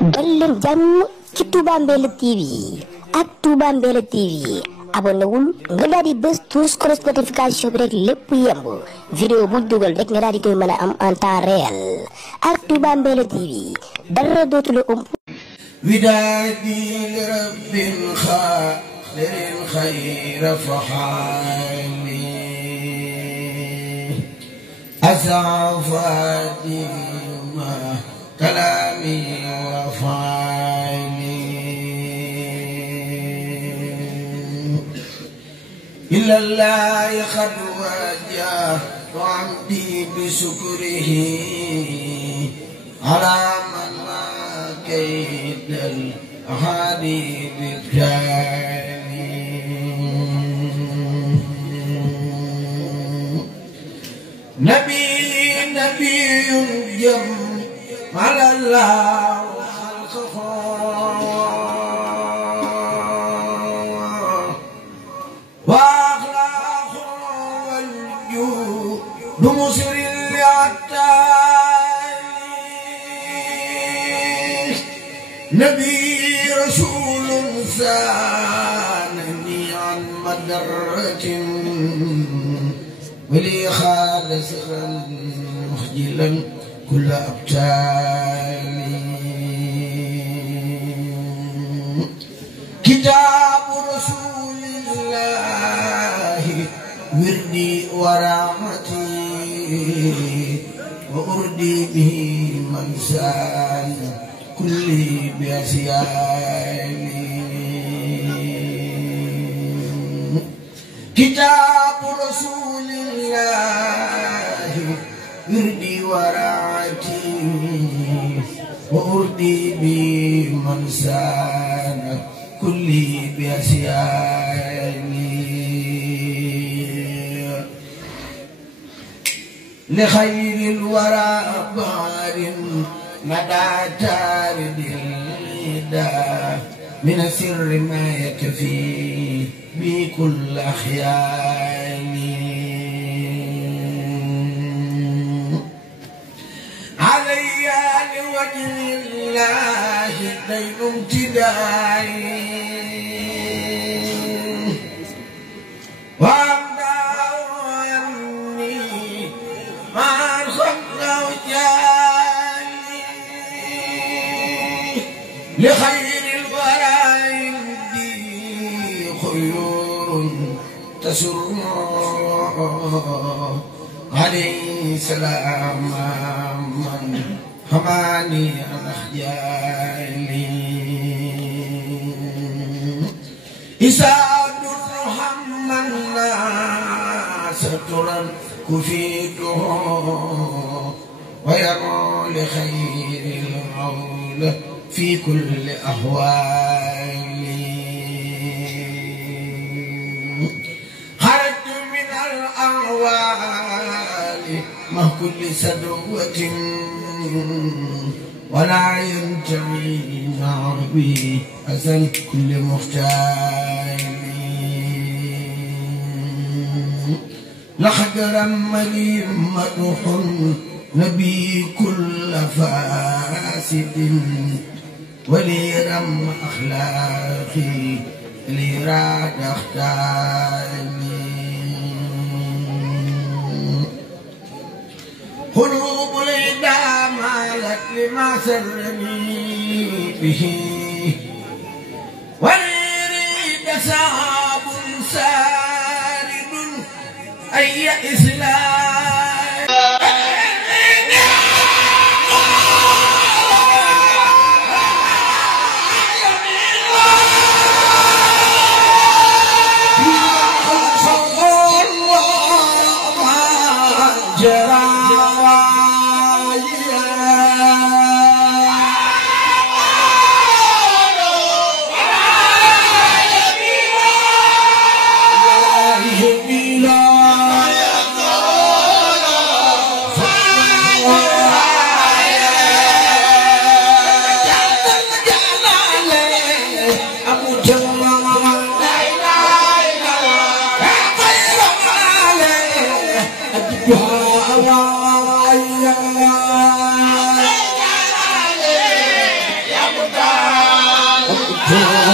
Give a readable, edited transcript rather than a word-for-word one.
dal leen jàmm ci Touba Mbella TV ak Touba Mbella TV abonné wul nga daal di bës tous notification bi rek lépp yemb vidéo bu dugal rek nga daal di koy mën a am en temps réel ak Touba Mbella TV dara dootu la ëmp widaadi li rabbin xaadirin xayra faxaali asafaati ma kalaami wa faali ilallahi xad waja wa amdi bi sukrihi ala man ma كيد الأحاديث التالي نبي جم على الله خلقه وأخلاقه والجود بمسر نبي رسول ثانني عن مدرة ولي خال سرا مخجلا كل أبتالي كتاب رسول الله وردي ورحمتي وأردي به من سان كل بأسياني كتاب رسول الله وردي ورعتي وأردي بمن سان كل بأسياني لخير الورى بار مدى تارد الهدى من سر ما يكفي بكل أخياني علي لوجه الله دين امتدائي لخير الورى يهدي خيور تسر عليه سلام من حماني عن أخجالي إسعاد محمد سترا كفيته ويرى لخير العولة في كل أحوالي خرجت من الأعوال مع كل سدوة ولا ينتمي عربي أزل كل مختال لحجرا مليم مدح نبي كل فاسد وليرم أخلاقي ليراد أختاني قلوب العدا مالت لما سرني به وليريد سحاب سارد أي إسلام Yeah. Amen.